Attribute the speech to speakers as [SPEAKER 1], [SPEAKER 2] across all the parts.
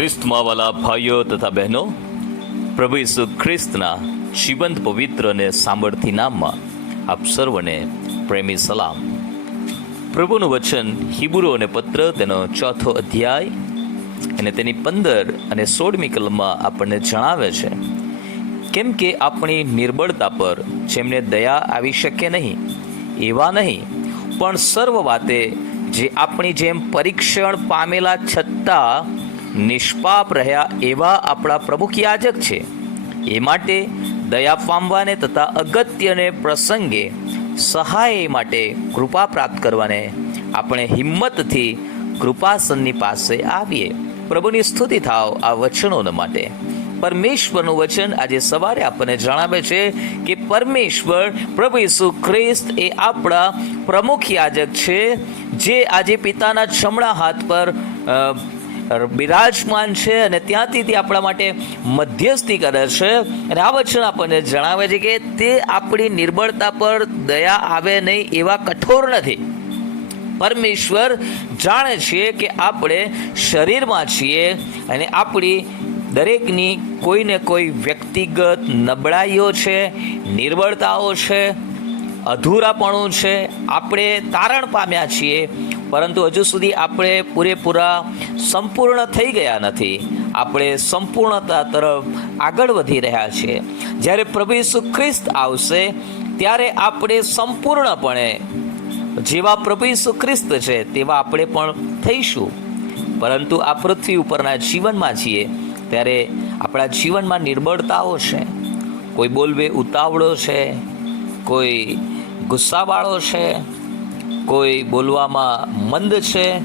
[SPEAKER 1] ખ્રિસ્તમાં વાલા ભાઈઓ તથા બહેનો, પ્રભુ ઈસુ ખ્રિસ્તના જીવંત પવિત્ર અને સાંભળતી નામમાં આપ સર્વને પ્રેમી સલામ. પ્રભુનું વચન હિબ્રુઓને પત્ર તેનો ચોથો અધ્યાય અને તેની પંદર અને સોળમી કલમમાં આપણને જણાવે છે, કેમ કે આપણી નિર્બળતા પર જેમને દયા આવી શકે નહીં, એવા નહીં, પણ સર્વ વાતે જે આપણી જેમ પરીક્ષણ પામેલા છતાં નિષ્પાપ રહ્યા એવા આપણા પ્રમુખ યાજક છે. એ માટે દયા પામવાને તથા અગત્યને પ્રસંગે સહાય માટે કૃપા પ્રાપ્ત કરવાને આપણે હિંમતથી કૃપાસનની પાસે આવીએ. પ્રભુની સ્તુતિ થાવ આ વચનોને માટે. પરમેશ્વરનું વચન આજે સવારે આપણને જણાવે છે કે પરમેશ્વર પ્રભુ ઈસુ ખ્રિસ્ત એ આપણા પ્રમુખ યાજક છે, જે આજે પિતાના જમણા હાથ પર બિરાજમાન છે અને ત્યાંથી તે આપણા માટે મધ્યસ્થી કરે છે. અને આ વચન આપણને જણાવે છે કે તે આપણી નિર્બળતા પર દયા આવે નહીં એવા કઠોર નથી. પરમેશ્વર જાણે છે કે આપણે શરીરમાં છીએ અને આપણી દરેકની કોઈને કોઈ વ્યક્તિગત નબળાઈઓ છે, નિર્બળતાઓ છે અધૂરાપણું છે. આપણે તારણ પામ્યા છીએ, પરંતુ હજુ સુધી આપણે પૂરેપૂરા સંપૂર્ણ થઈ ગયા નથી. આપણે સંપૂર્ણતા તરફ આગળ વધી રહ્યા છીએ. જ્યારે પ્રભુ ઈસુ ખ્રિસ્ત આવશે, ત્યારે આપણે સંપૂર્ણપણે જેવા પ્રભુ ઈસુ ખ્રિસ્ત છે, તેવા આપણે પણ થઈશું. પરંતુ આ પૃથ્વી ઉપરના જીવનમાં છીએ, ત્યારે આપણા જીવનમાં નિર્બળતાઓ છે. કોઈ બોલવે ઉતાવળો છે કોઈ ગુસ્સાવાળો છે, કોઈ બોલવામાં મંદ છે,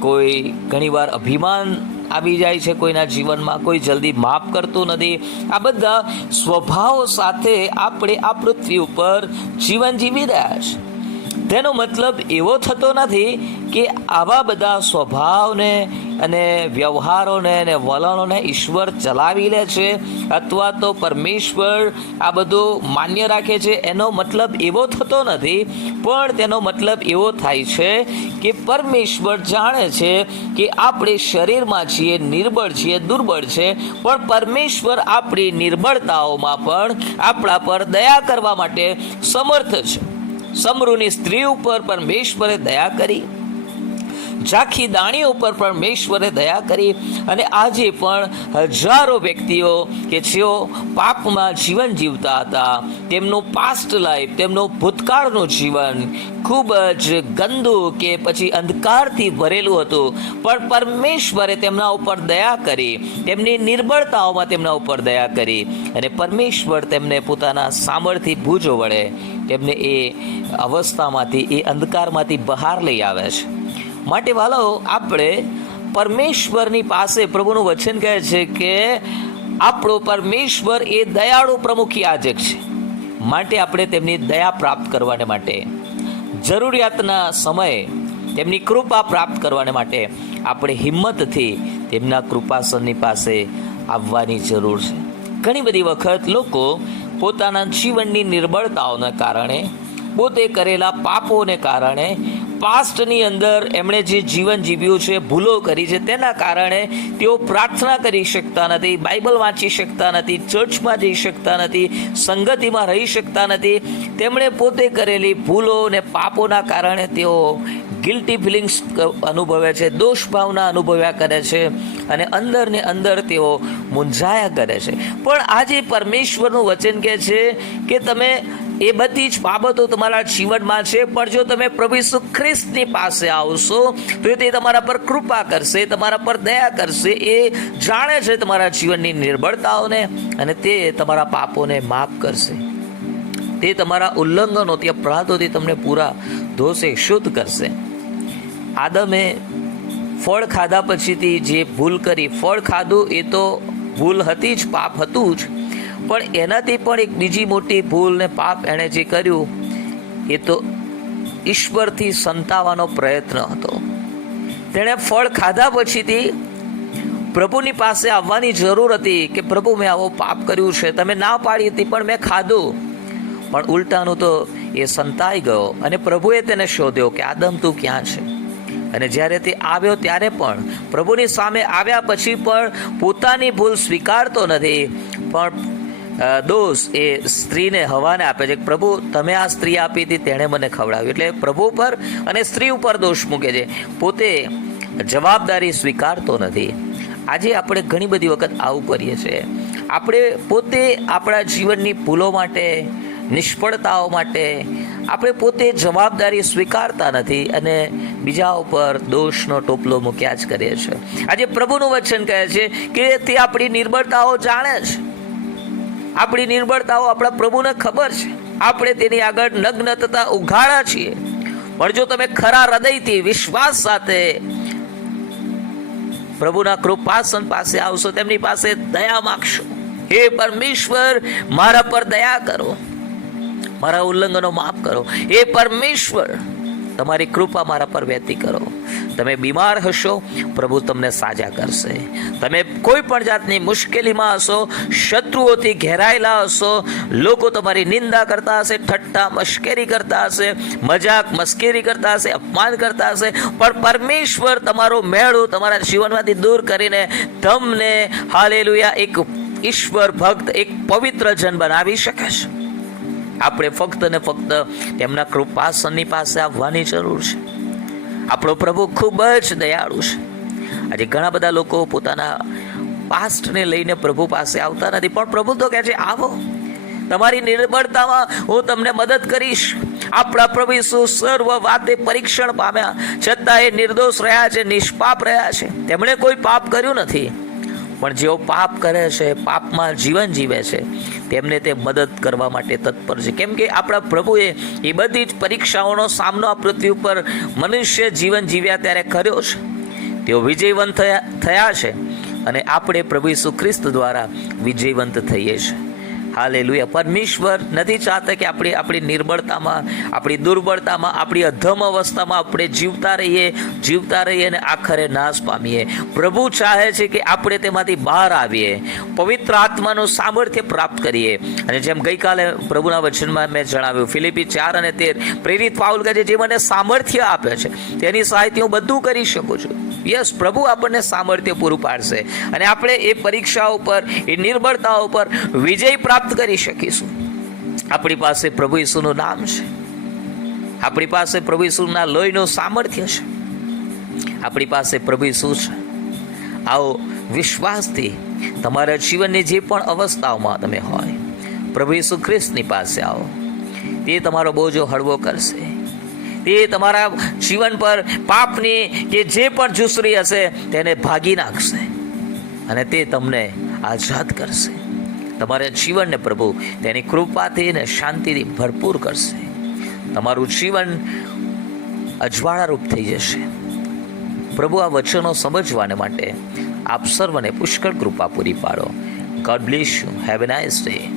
[SPEAKER 1] કોઈ ઘણીવાર અભિમાન આવી જાય છે કોઈના જીવનમાં, કોઈ જલ્દી માફ કરતું નથી. આ બધા સ્વભાવો સાથે આપણે આ પૃથ્વી ઉપર જીવન જીવી રહ્યા છે. તેનો મતલબ એવો થતો નથી કે આવા બધા સ્વભાવને અને વ્યવહારોને અને વલણોને ઈશ્વર ચલાવી લે છે અથવા તો પરમેશ્વર આ બધું માન્ય રાખે છે. એનો મતલબ એવો થતો નથી, પણ તેનો મતલબ એવો થાય છે કે પરમેશ્વર જાણે છે કે આપણે શરીરમાં છીએ, નિર્બળ છીએ, દુર્બળ છે, પણ પરમેશ્વર આપણી નિર્બળતાઓમાં પણ આપણા પર દયા કરવા માટે સમર્થ છે. સમરૂની સ્ત્રી ઉપર પરમેશ્વરે દયા કરી. ઝાંખી દાણીઓ ઉપર પરમેશ્વરે દયા કરી અને આજે પણ હજારો વ્યક્તિઓ કે જેઓ પાપમાં જીવન જીવતા હતા. તેમનું પાસ્ટ લાઈફ તેમનું ભૂતકાળનું જીવન ખૂબ જ ગંદુ કે પછી અંધકારથી ભરેલું હતું. પણ પરમેશ્વરે તેમના ઉપર દયા કરી, તેમની નિર્બળતાઓમાં તેમના ઉપર દયા કરી અને પરમેશ્વર તેમને પોતાના સામળથી ભૂજો વડે તેમને એ અવસ્થામાંથી, એ અંધકારમાંથી બહાર લઈ આવે છે. માટે વાલો, આપણે પરમેશ્વરની પાસે પ્રભુનું વચન કહે છે કે આપણો પરમેશ્વર એ દયાળુ પ્રમુખ યાજક છે. માટે આપણે તેમની દયા પ્રાપ્ત કરવાને માટે, જરૂરિયાતના સમયે તેમની કૃપા પ્રાપ્ત કરવાને માટે આપણે હિંમતથી તેમના કૃપાસનની પાસે આવવાની જરૂર છે. ઘણી બધી વખત લોકો પોતાના જીવનની નિર્બળતાઓને કારણે, પોતે કરેલા પાપોને કારણે પાસ્ટની અંદર એમણે જે જીવન જીવ્યું છે, ભૂલો કરી છે, તેના કારણે તેઓ પ્રાર્થના કરી શકતા નથી, બાઇબલ વાંચી શકતા નથી, ચર્ચમાં જઈ શકતા નથી, સંગતિમાં રહી શકતા નથી. તેમણે પોતે કરેલી ભૂલો અને પાપોના કારણે તેઓ ગિલ્ટી ફિલિંગ્સ અનુભવે છે દોષ ભાવના અનુભવ્યા કરે છે અને અંદરને અંદર તેઓ મૂંઝાયા કરે છે. પણ આજે પરમેશ્વરનું વચન કહે છે કે તમે એ બધી જ બાબતો તમારા જીવનમાં છે, પણ જો તમે પ્રભુ ઈસુ ખ્રિસ્તની પાસે આવશો, તો તે તમારા પર કૃપા કરશે, તમારા પર દયા કરશે, એ જાણે છે તમારા જીવનની નિર્બળતાઓને અને તે તમારા પાપોને માફ કરશે. તે તમારા ઉલ્લંઘનોથી અપરાધોથી તમને પૂરા ધોશે, શુદ્ધ કરશે. આદમે ફળ ખાધા પછીથી જે ભૂલ કરી, ફળ ખાધું એ તો ભૂલ હતી જ, પાપ હતું જ પણ એનાથી પણ એક બીજી મોટી ભૂલ ને પાપ એણે જે કર્યું, એ તો ઈશ્વરથી સંતાવાનો પ્રયત્ન હતો. તેણે ફળ ખાધા પછીથી પ્રભુની પાસે આવવાની જરૂર હતી કે, પ્રભુ, મેં આવો પાપ કર્યું છે, તમે ના પાડી હતી, પણ મેં ખાધું. પણ ઉલટાનું તો એ સંતાઈ ગયો અને પ્રભુએ તેને શોધ્યો કે, આદમ, તું ક્યાં છે? અને જ્યારે તે આવ્યો ત્યારે પણ પ્રભુની સામે આવ્યા પછી પણ પોતાની ભૂલ સ્વીકારતો નથી, પણ દોષ એ સ્ત્રીને હવાને આપે છે પ્રભુ, તમે આ સ્ત્રી આપી હતી, તેણે મને ખવડાવ્યું. એટલે પ્રભુ પર અને સ્ત્રી ઉપર દોષ મૂકે છે. પોતે જવાબદારી સ્વીકારતો નથી. આજે આપણે ઘણી બધી વખત આવું કરીએ છીએ. આપણે પોતે આપણા જીવનની ભૂલો માટે, નિષ્ફળતાઓ માટે, આપણે પોતે જવાબદારી સ્વીકારતા નથી અને બીજા ઉપર દોષનો ટોપલો મૂક્યા જ કરીએ છીએ. આજે પ્રભુનું વચન કહે છે કે તે આપણી નિર્બળતાઓ જાણે છે આપણી નિર્બળતાઓ આપણા પ્રભુને ખબર છે. આપણે તેની આગળ નગ્ન તથા ઉઘાડા છીએ. પણ જો તમે ખરા હૃદયથી વિશ્વાસ સાથે પ્રભુના કૃપાસન પાસે આવશો, તેમની પાસે દયા માગશો. હે પરમેશ્વર, મારા પર દયા કરો. મારા ઉલ્લંઘનો માફ કરો. હે પરમેશ્વર, તમારી કૃપા મારા પર વહેતી કરો. તમે બીમાર હશો, પ્રભુ તમને સાજા કરશે. તમે કોઈ પણ જાતની મુશ્કેલીમાં હશો, શત્રુઓથી ઘેરાયેલા હશો, લોકો તમારી નિંદા કરતા હશે ઠટ્ટા મશ્કેરી કરતા હશે, મજાક મશ્કેરી કરતા હશે, અપમાન કરતા હશે, પણ પરમેશ્વર તમારો મેળો તમારા જીવનમાંથી દૂર કરીને તમને, હાલેલુયા, એક ઈશ્વર ભક્ત, એક પવિત્ર જન બનાવી શકે છે. આપણે ફક્ત ને ફક્ત તેમના કૃપાસનની પાસે આવવાની જરૂર છે. આપણો પ્રભુ ખૂબ જ દયાળુ છે. આજે ઘણા બધા લોકો પોતાના પાસ્ટને લઈને પ્રભુ પાસે આવતા નથી, પણ પ્રભુ તો કહે છે, આવો. તમારી નિર્બળતામાં હું તમને મદદ કરીશ. આપણા પ્રભુ ઈસુ સર્વ વાતે પરીક્ષણ પામ્યા. છતાં એ નિર્દોષ રહ્યા છે, નિષ્પાપ રહ્યા છે. તેમણે કોઈ પાપ કર્યું નથી. પણ જેઓ પાપ કરે છે, પાપમાં જીવન જીવે છે, તેમને તે મદદ કરવા માટે તત્પર છે. કેમ કે આપણા પ્રભુએ એ બધી જ પરીક્ષાઓનો સામનો આ પૃથ્વી ઉપર મનુષ્ય જીવન જીવ્યા ત્યારે કર્યો છે. તેઓ વિજયવંત થયા થયા છે અને આપણે પ્રભુ ઈસુ ખ્રિસ્ત દ્વારા વિજયવંત થઈએ છીએ. હાલે પરમેશ્વર નથી ચાહતા કે આપણી આપણી નિર્બળતામાં, આપણી દુર્બળતામાં, આપણી અધમ અવસ્થામાં આપણે જીવતા રહીએ જીવતા રહીએ અને આખરે નાશ પામીએ. પ્રભુ ચાહે છે કે આપણે તેમાંથી બહાર આવીએ, પવિત્ર આત્માનું સામર્થ્ય પ્રાપ્ત કરીએ. અને જેમ ગઈકાલે પ્રભુના વચનમાં મેં જણાવ્યું, ફિલિપી ચાર અને તેર, પ્રેરિત પાઉલ કહે છે, જે મને સામર્થ્ય આપે છે, તેની સહાયથી હું બધું કરી શકું છું. યસ પ્રભુ આપણને સામર્થ્ય પૂરું પાડશે. અને આપણે એ પરીક્ષાઓ પર, એ નિર્બળતાઓ પર વિજય પ્રાપ્ત કરી શકીશું. આપણી પાસે પ્રભુ ઈસુનું નામ છે. આપણી પાસે પ્રભુ ઈસુના લોહીનું સામર્થ્ય છે. આપણી પાસે પ્રભુ ઈસુ છે. આવો વિશ્વાસથી તમારા જીવનની જે પણ અવસ્થાઓમાં તમે હોય, પ્રભુ ઈસુ ખ્રિસ્તની પાસે આવો. તે તમારો બોજો હળવો કરશે. તે તમારા જીવન પર પાપની કે જે પણ જુસરી હશે તેને ભાગી નાખશે. અને તે તમને આઝાદ કરશે. તમારા જીવનને પ્રભુ, તેની કૃપાથી અને શાંતિથી ભરપૂર કરશે. તમારું જીવન અજવાળારૂપ થઈ જશે. પ્રભુ, આ વચનો સમજવાને માટે આપ સર્વને પુષ્કળ કૃપા પૂરી પાડો. God bless you have a nice day